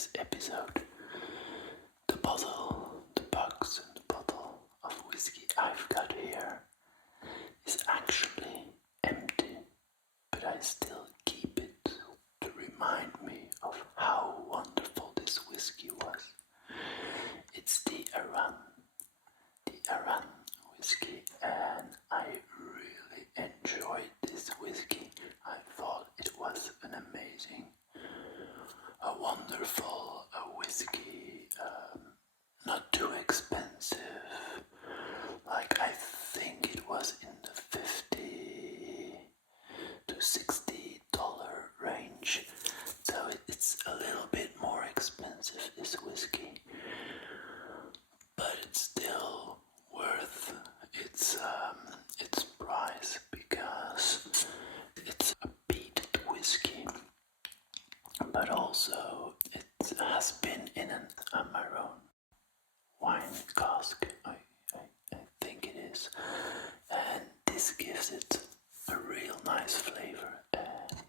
this episode. The box and the bottle of whiskey I've got here is actually empty, but I still keep it to remind me of how wonderful this whiskey was. It's the Arran whiskey, and I really enjoyed this whiskey. I thought it was an amazing, a wonderful whiskey, not too expensive. Like I think it was in the $50 to $60 range, so it's a little bit more expensive, this whiskey, but it's still worth its price because it's a peated whiskey, but also it has been in an Amarone wine cask, I think it is, and this gives it a real nice flavor. And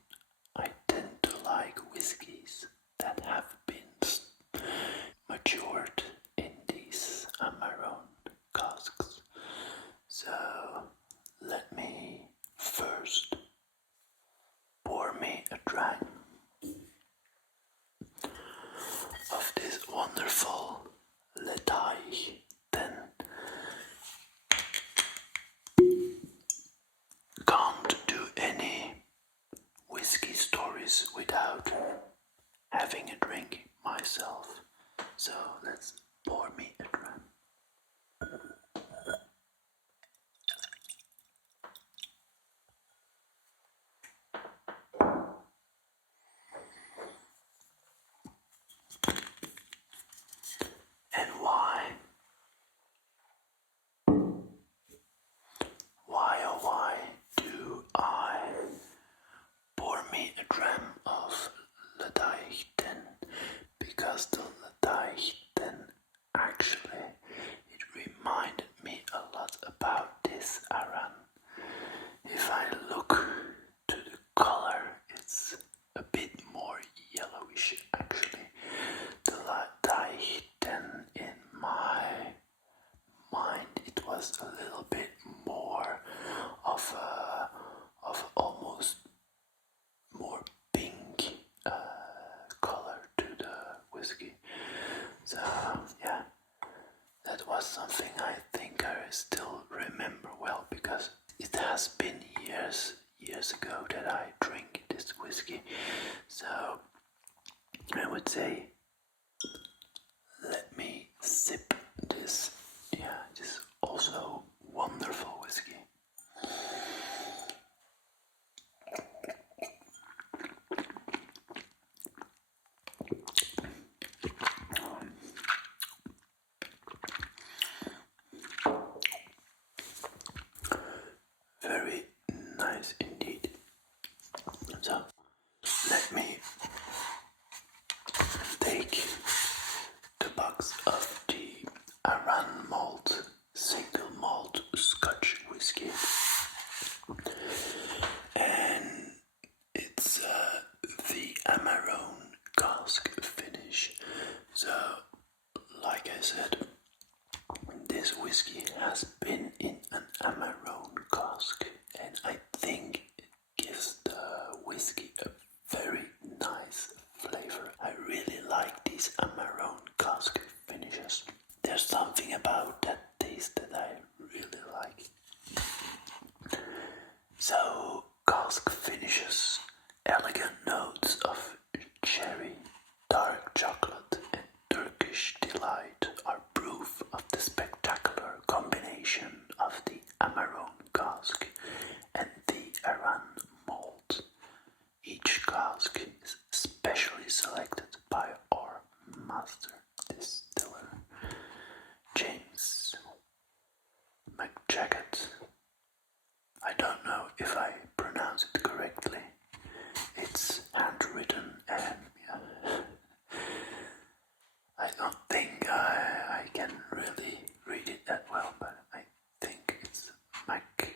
I tend to like whiskies that have been matured in these Amarone casks. So let me first pour me a dram of this wonderful Letaille. Then can't do any whiskey stories without having a drink myself. So let's pour me a dram. And why oh why do I pour me a dram of Ledachten? Because the Ledachten actually, it reminded me a lot about this Arran. If I look to the color, it's a bit more yellowish actually. The Ledachten, in my mind, it was a little bit more of almost more pink color to the whiskey. So yeah, that was something I think I still remember well, because it has been years ago that I drank this whiskey. So I would say, let me sip this. Yeah, this also wonderful whiskey. Very nice indeed. So let me take the box of the Arran malt, single malt Scotch whiskey, and it's the Amarone Cask finish. So, like I said, this whiskey has been in an Amarone cask, and I think it gives the whiskey a very nice flavor. I really like these Amarone cask finishes. There's something about that taste that I really like. So, cask finishes, elegant notes of cherry, dark chocolate, and Turkish delight are proof of the spectacular combination of the Amarone cask and the Arran malt. Each cask is specially selected by our master distiller, James McJaggett. I don't know if I pronounce it correctly. It's handwritten, and I don't think I can really read it that well, but I think it's McJaggett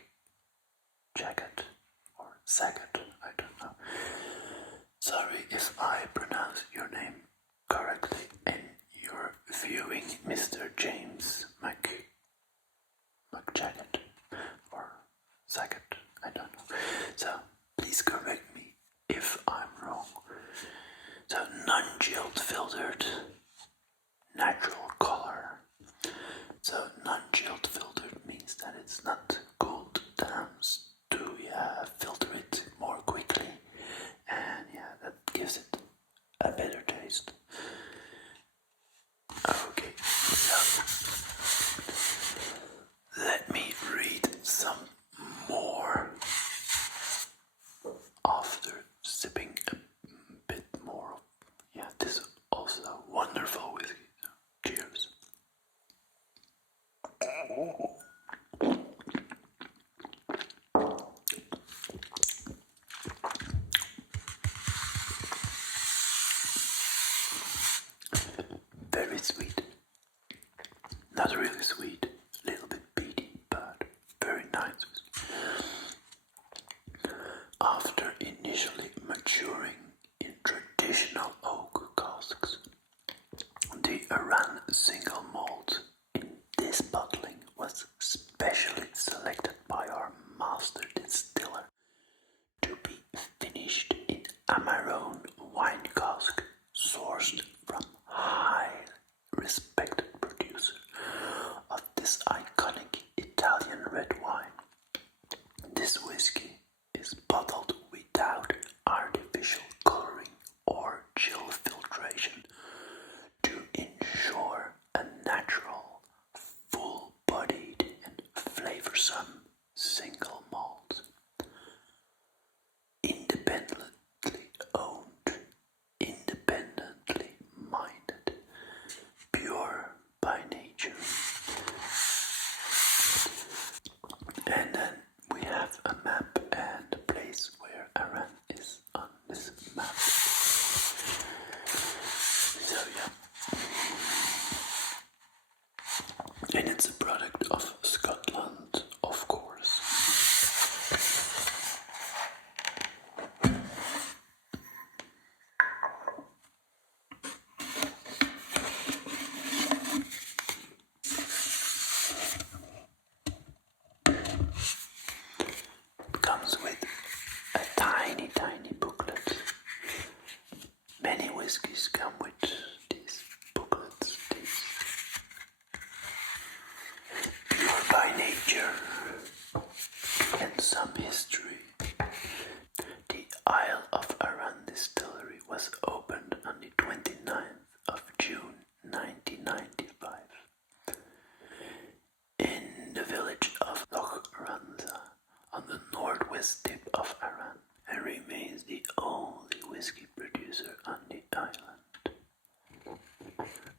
or Saget, I don't know. Sorry if I pronounce your name correctly, and you're viewing Mr. James McJacket or Sackett, I don't know. So please correct me if I'm wrong. So non-chilled filtered, natural color. So non-chilled filtered means that it's not cooled down to filter it more quickly, and that gives it a better taste. Okay, so let me read some more after sipping a bit more. This is also wonderful whiskey. Cheers. Very sweet. Not really sweet, a little bit peaty, but very nice. After initially maturing in traditional oak casks, the Arran single malt in this bottling was specially selected by our master distiller to be finished in Amarone wine cask sourced from high respected producer of this iconic Italian red wine. This whiskey is bottled without artificial coloring or chill filtration to ensure a natural, full-bodied and flavorsome single malt. Independently owned, independently minded, pure by nature. And then we have a map and the place where Arran is on this map. So and it's a product of Scotland, of course. It comes with a tiny, tiny booklet. Many whiskies come with these booklets, these pure by nature and some history. The Isle of Arran distillery was opened on the 29th of June 1995 in the village of Loch Ranza on the northwest tip of Arran, and remains the only whiskey producer on the island.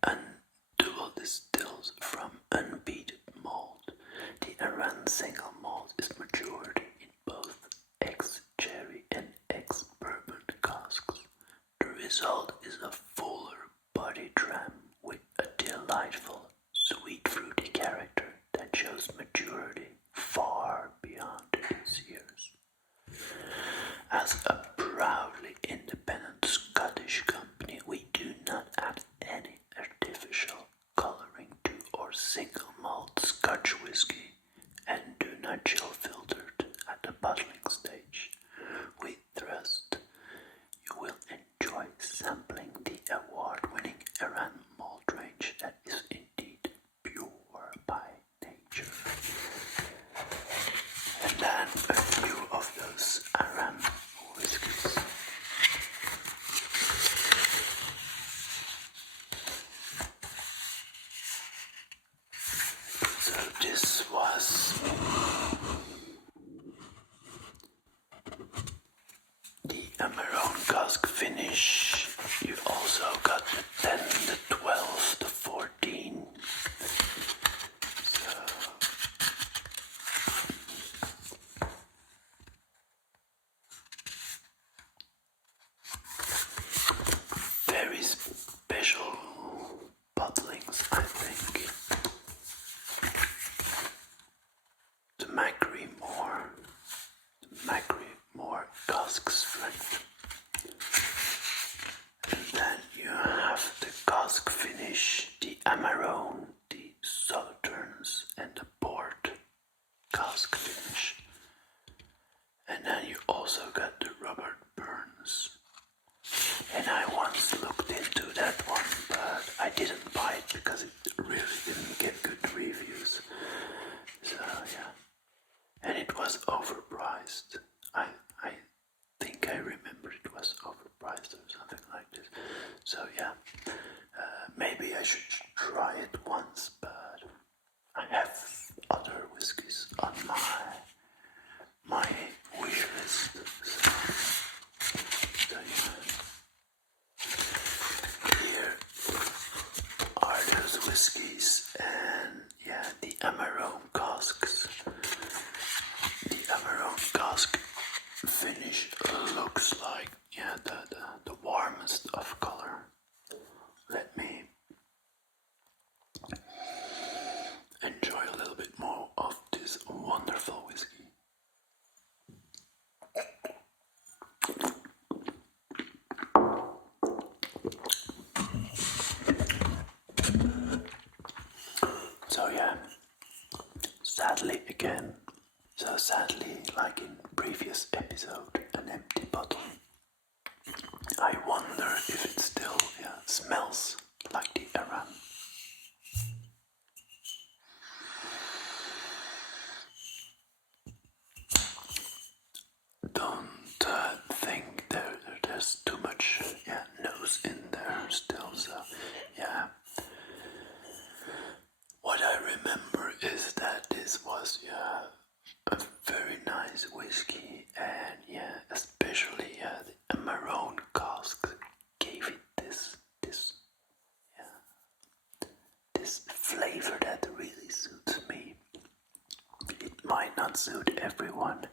And dual distills from unpeated malt. The Arran single malt is matured in both ex-cherry and ex-bourbon casks. The result is a fuller body dram with a delightful, sweet fruity character that shows maturity far beyond its years. As a proudly independent Scottish company, we do not add any artificial coloring to our single malt Scotch whiskey and do not chill filter it at the bottling stage. We trust you will enjoy sampling the award-winning Arran malt range that is indeed pure by nature. And then a few of those Arran whiskies. So this was the Amarone Cask finish. You also got the 10, the 12, the 14. So very special bottlings, I think. The Macri-Moore cask strength. And then you have Amarone, the Sauternes, and the port cask finish. And then you also got the Robert Burns. And I once looked into that one, but I didn't buy it because it really didn't get good reviews. So yeah. And it was overpriced. I think I remember it was overpriced or something like this. So yeah, maybe I should try it once, but I have other whiskies on my wish list. So yeah. Here are those whiskies, and yeah, the Amarone casks. The Amarone cask finish looks like, yeah, the warmest of color. Let me enjoy a little bit more of this wonderful whiskey. So yeah, sadly, like in previous episode, an empty bottle. I wonder if it still smells like the Arran. Don't think there's too much nose in there still, so yeah. What I remember is that this was a very nice whiskey, and especially the Amarone cask gave it this flavor that really suits me. It might not suit everyone.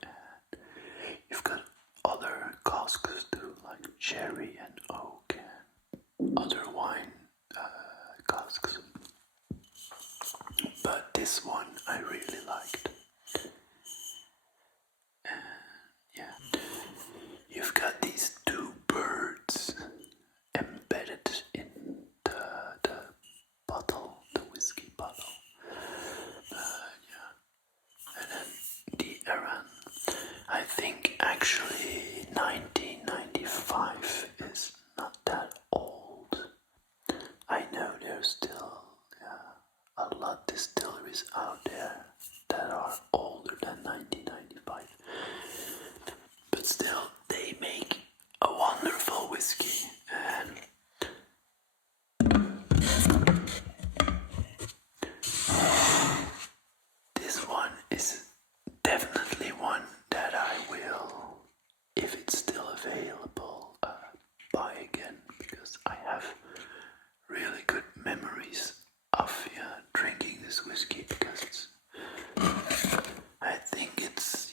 You've got other casks too, like cherry and oak and other wine casks. But this one I really liked. Yeah, you've got these two birds embedded in the bottle, the whiskey bottle. And then the Arran. I think actually 1995 is not that old. I know there's still a lot distilleries out there that are older than 1995. But still, they make a wonderful whiskey, and this one is definitely one that I will, if it's still available, buy again, because I have really good memories of drinking this whiskey, because I think it's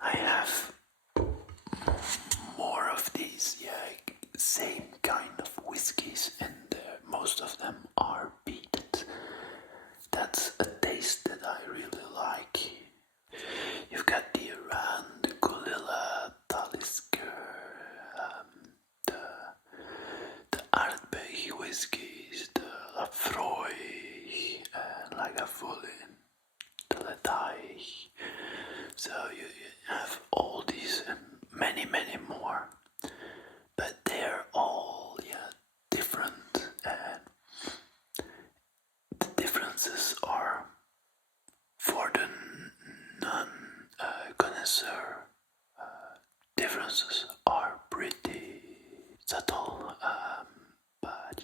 I have more of these same kind of whiskies, and most of them are peated. That's a taste that I really like. You've got the Arran, the Kulila, Talisker, the Aardbei whiskies, the Lafroy, Lagavulin, the Letai. So you have all these and many more, but they're all different, and the differences are, for the non-connoisseur, differences are pretty subtle, but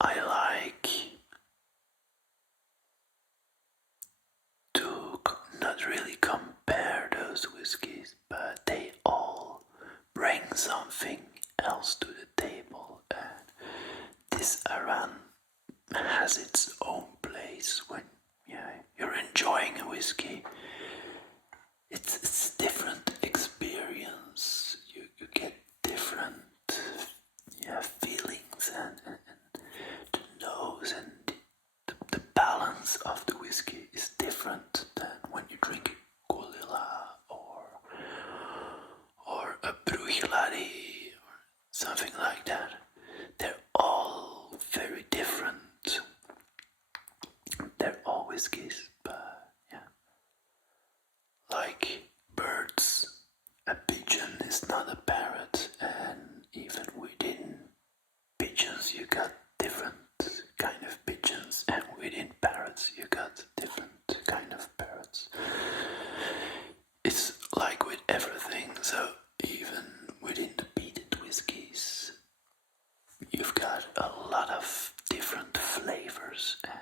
I like to not really compare those whiskies, but they all bring something else to the table, and this Arran has its own place when you're enjoying a whiskey. It's different experience. You get different feelings, and the nose and the balance of the whiskey is different than when you drink Kulila whiskies, but yeah. Like birds, a pigeon is not a parrot, and even within pigeons you got different kind of pigeons, and within parrots you got different kind of parrots. It's like with everything, so even within the peated whiskies you've got a lot of different flavors, and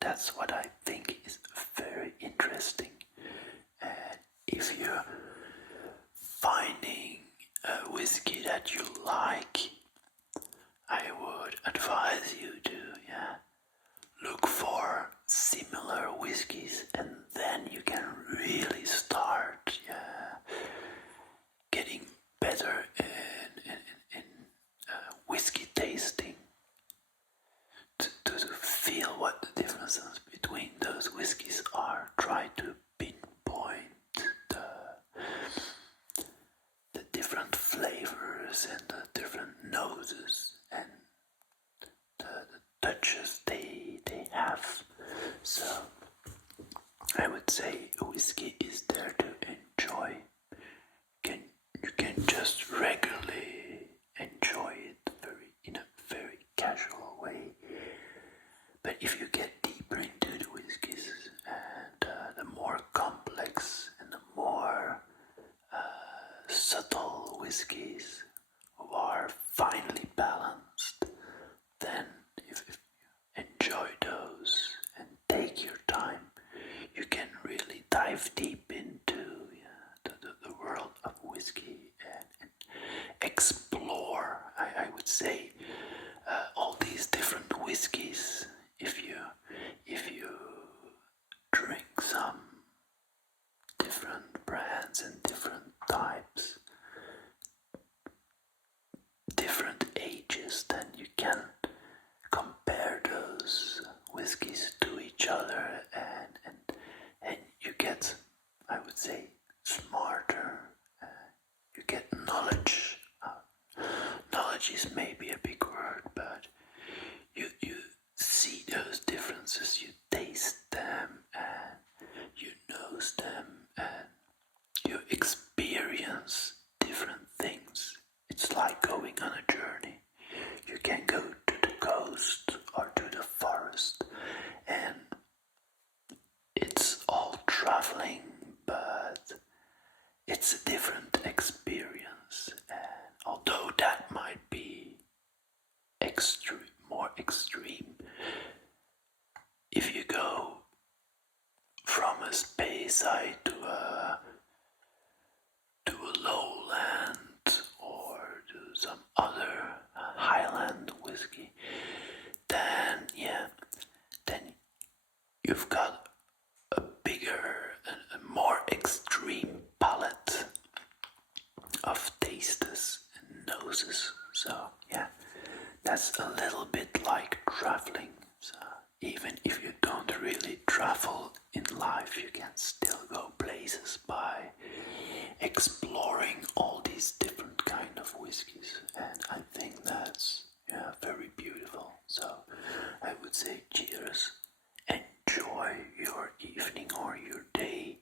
that's what I think is very interesting. And if you're finding a whiskey that you like, I would advise you to, look for similar whiskies, and then you can really start, getting better in whiskey tasting, to feel what the differences between those whiskies are. Try to pinpoint the different flavors and the different noses and the touches they have. So I would say a whiskey is there to enjoy. You can just regularly enjoy it in a very casual way. But if you get deeper into the whiskies and the more complex and the more subtle whiskies who are finely balanced, then if you enjoy those and take your time, you can really dive deep into the world of whiskey and explore, I would say, all these different whiskies. If you drink some different brands and different types, different ages, then you can compare those whiskies to each other, and you get, I would say, smarter. You get knowledge. Knowledge is maybe a big word, but you see those differences, you taste them, and you nose them, and you experience different things. It's like going on a journey. You can go to the coast or to the forest, and it's all traveling, but it's a different experience. And although that might be more extreme, if you go from a Speyside to a lowland or to some other highland whiskey, then you've got a bigger and a more extreme palette of tastes and noses. So that's a little bit like traveling. So even if you don't really travel in life, you can still go places by exploring all these different kind of whiskies, and I think that's very beautiful. So I would say cheers. Enjoy your evening or your day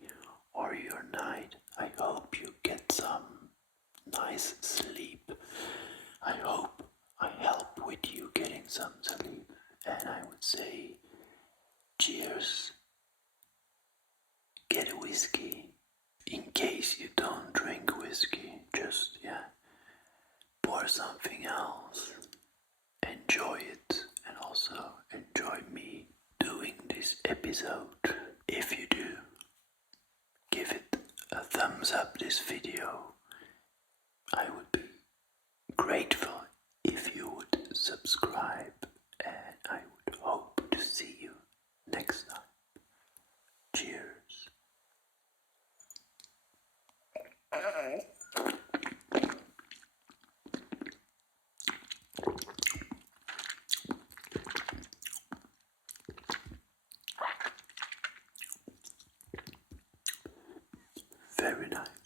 or your night. I hope you get some nice sleep. I hope I help with you getting some sleep, and I would say cheers. Get a whiskey. In case you don't drink whiskey, just pour something else. Enjoy it, and also enjoy me doing this episode. If you do, give it a thumbs up this video. I would be grateful if you would subscribe, and I would hope to see you next time. Cheers. Very nice.